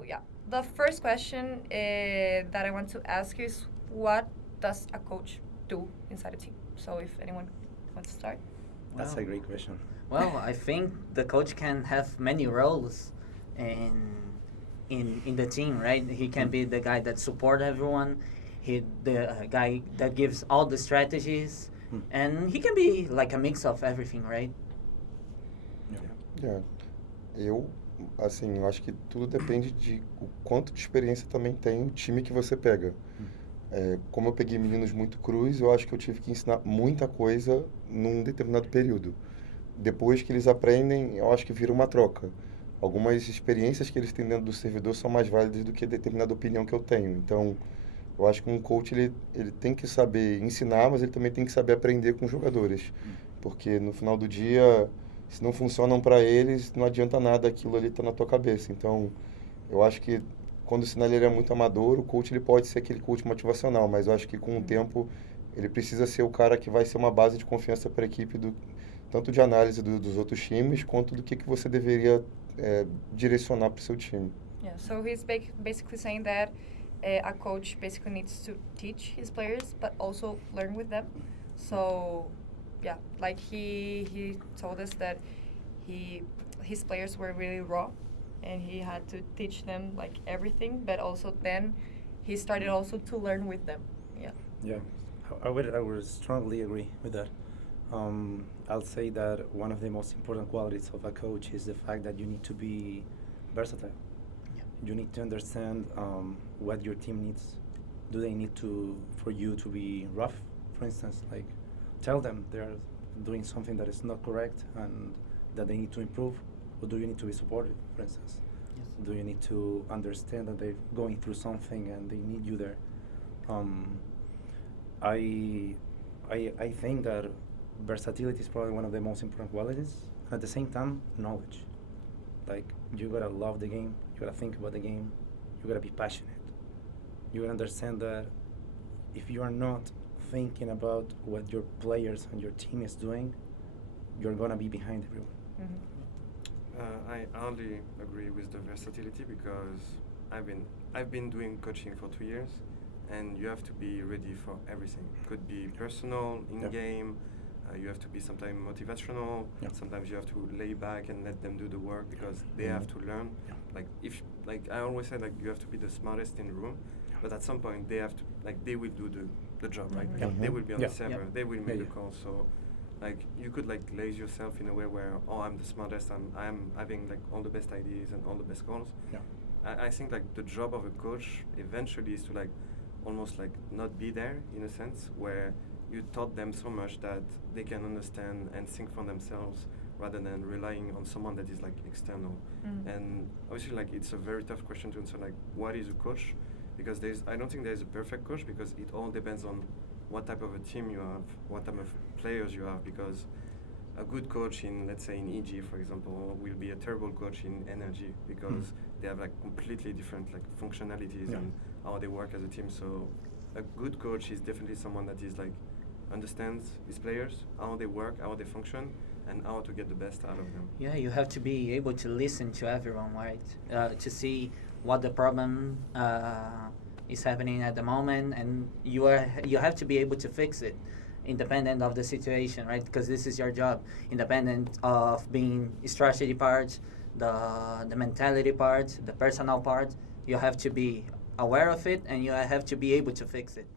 So yeah, the first question that I want to ask you is, what does a coach do inside a team? So if anyone wants to start. That's a great question. Well, I think the coach can have many roles in in the team, right? He can be the guy that support everyone, the guy that gives all the strategies, Hmm. and he can be like a mix of everything, right? Yeah. Eu, assim, eu acho que tudo depende de o quanto de experiência também tem o time que você pega. Como eu peguei meninos muito crus, eu acho que eu tive que ensinar muita coisa num determinado período. Depois que eles aprendem, eu acho que vira uma troca. Algumas experiências que eles têm dentro do servidor são mais válidas do que determinada opinião que eu tenho. Então, eu acho que um coach ele tem que saber ensinar, mas ele também tem que saber aprender com os jogadores. Porque no final do dia, se não funcionam para eles, não adianta nada aquilo ali tá na tua cabeça. Então, eu acho que quando o sinal ele é muito amador, o coach ele pode ser aquele coach motivacional, mas eu acho que com o tempo ele precisa ser o cara que vai ser uma base de confiança para a equipe, tanto de análise dos outros times, quanto do que você deveria direcionar para o seu time. Yeah, so he's basically saying that a coach basically needs to teach his players, but also learn with them. So, yeah, like he told us that his players were really raw, and he had to teach them like everything, but also then he started also to learn with them. Yeah. Yeah, I would strongly agree with that. I'll say that one of the most important qualities of a coach is the fact that you need to be versatile. Yeah. You need to understand what your team needs. Do they need for you to be rough, for instance? Like, tell them they're doing something that is not correct and that they need to improve, or do you need to be supportive, for instance? Yes. Do you need to understand that they're going through something and they need you there? I think that versatility is probably one of the most important qualities. At the same time, knowledge. Like, you gotta love the game, you gotta think about the game, you gotta be passionate. You gotta understand that if you are not thinking about what your players and your team is doing, you're gonna be behind everyone. Mm-hmm. I only agree with the versatility because I've been doing coaching for 2 years, and you have to be ready for everything. Could be personal, in game. You have to be sometimes motivational. Yeah. Sometimes you have to lay back and let them do the work because they have to learn. Yeah. Like I always say, like you have to be the smartest in the room, but at some point they have to, like, they will do the job, right? Mhm. Like, they will be on Yeah. the server. Yeah. They will make Yeah, the call. So, like, you could like laze yourself in a way where, oh, I'm the smartest. I'm having like all the best ideas and all the best calls. Yeah. I think like the job of a coach eventually is to like almost like not be there in a sense, where you taught them so much that they can understand and think for themselves rather than relying on someone that is like external. And obviously like it's a very tough question to answer, like what is a coach, because I don't think there's a perfect coach, because it all depends on what type of a team you have, what type of players you have, because a good coach in, let's say in EG for example, will be a terrible coach in energy because they have like completely different like functionalities and how they work as a team. So a good coach is definitely someone that is like understands his players, how they work, how they function, and how to get the best out of them. Yeah, you have to be able to listen to everyone, right? To see what the problem is happening at the moment, and you have to be able to fix it, independent of the situation, right? Because this is your job, independent of being strategy part, the mentality part, the personal part. You have to be aware of it, and you have to be able to fix it.